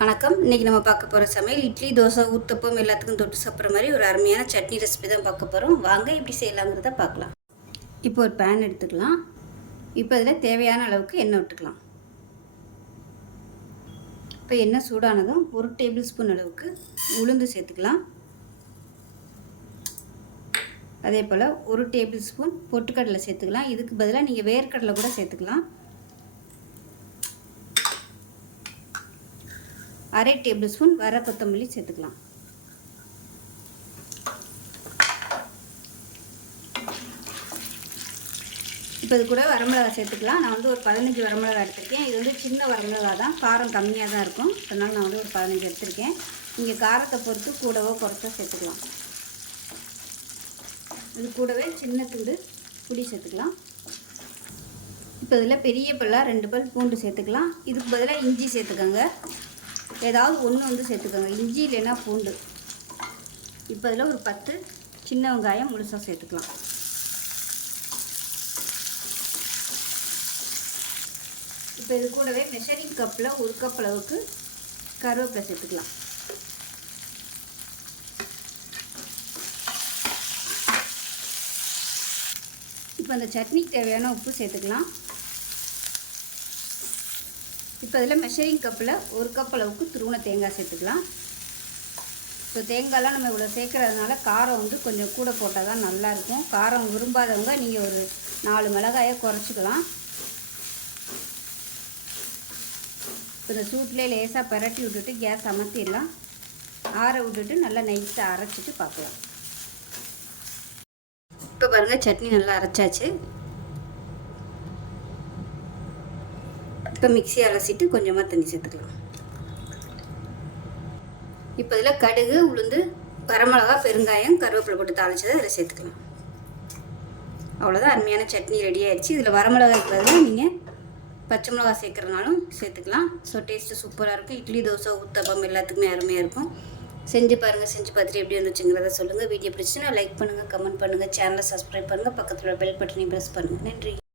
வணக்கம். இன்றைக்கி நம்ம பார்க்க போகிற சமையல் இட்லி தோசை ஊத்தப்பம் எல்லாத்துக்கும் தொட்டு சாப்பிட்ற மாதிரி ஒரு அருமையான சட்னி ரெசிபி தான் பார்க்க போகிறோம் வாங்க இப்படி செய்யலாங்கிறத பார்க்கலாம். இப்போ ஒரு பேன் எடுத்துக்கலாம். இப்போ அதில் தேவையான அளவுக்கு எண்ணெய் விட்டுக்கலாம். இப்போ எண்ணெய் சூடானதும் ஒரு டேபிள் ஸ்பூன் அளவுக்கு உளுந்து சேர்த்துக்கலாம். அதே போல் ஒரு டேபிள் ஸ்பூன் பொட்டுக்கடலை சேர்த்துக்கலாம். இதுக்கு பதிலாக நீங்கள் வேர்க்கடலை கூட சேர்த்துக்கலாம். அரை டேபிள் ஸ்பூன் வர கொத்தமல்லி சேர்த்துக்கலாம். இப்போ இது கூட வரமிளகா சேர்த்துக்கலாம். நான் வந்து ஒரு பதினஞ்சு வரமிளகா எடுத்திருக்கேன். இது வந்து சின்ன வரமிளகா தான். காரம் கம்மியாக தான் இருக்கும். அதனால் நான் வந்து ஒரு பதினஞ்சு எடுத்திருக்கேன். நீங்கள் காரத்தை பொறுத்து கூடவோ குறைச்சோ சேர்த்துக்கலாம். இது கூடவே சின்ன துண்டு புளி சேர்த்துக்கலாம். இப்போ இதில் பெரிய பல்லாக ரெண்டு பல் பூண்டு சேர்த்துக்கலாம். இதுக்கு பதிலாக இஞ்சி சேர்த்துக்கோங்க. ஏதாவது ஒன்று வந்து சேர்த்துக்கோங்க. இஞ்சி இல்லைன்னா பூண்டு. இப்போ இதில் ஒரு பத்து சின்ன வெங்காயம் முழுசாக சேர்த்துக்கலாம். இப்போ இது கூடவே மெஷரிங் கப்பில் ஒரு கப் அளவுக்கு கருவேப்பிலை சேர்த்துக்கலாம். இப்போ அந்த சட்னிக்கு தேவையான உப்பு சேர்த்துக்கலாம். இப்போ இதில் மெஷரிங் கப்பில் ஒரு கப் அளவுக்கு துருவன தேங்காய் சேர்த்துக்கலாம். இப்போ தேங்காய்லாம் நம்ம இவ்வளோ சேர்க்குறதுனால காரம் வந்து கொஞ்சம் கூட போட்டால் தான் நல்லாயிருக்கும். காரம் விரும்பாதவங்க நீங்கள் ஒரு நாலு மிளகாயை குறைச்சிக்கலாம். இப்போ இந்த சூட்லேயே லேசாக பரட்டி விட்டுட்டு கேஸ் அமர்த்திடலாம். ஆற விட்டுட்டு நல்லா நைஸாக அரைச்சிட்டு பார்க்கலாம். இப்போ பாருங்கள் சட்னி நல்லா அரைச்சாச்சு. இப்போ மிக்சி அலசிட்டு கொஞ்சமாக தண்ணி சேர்த்துக்கலாம். இப்போ இதில் கடுகு உளுந்து வரமிளகா பெருங்காயம் கருவேப்பிலை போட்டு தாளிச்சதை அதில் சேர்த்துக்கலாம். அவ்வளோதான் அருமையான சட்னி ரெடி ஆயிடுச்சு. இதில் வரமிளகா பதிலாக நீங்கள் பச்சை மிளகா சேர்க்குறதுனாலும் சேர்த்துக்கலாம். ஸோ டேஸ்ட்டு சூப்பராக இருக்கும். இட்லி தோசை ஊத்தப்பம் எல்லாத்துக்குமே அருமையாக இருக்கும். செஞ்சு பாருங்கள் செஞ்சு பார்த்துட்டு எப்படி வந்துச்சுங்கிறத சொல்லுங்கள் வீடியோ பிடிச்சுன்னா லைக் பண்ணுங்கள் கமெண்ட் பண்ணுங்கள் சேனலை சப்ஸ்கிரைப் பண்ணுங்கள் பக்கத்தில் பெல் பட்டனையும் ப்ரெஸ் பண்ணுங்கள் நன்றி.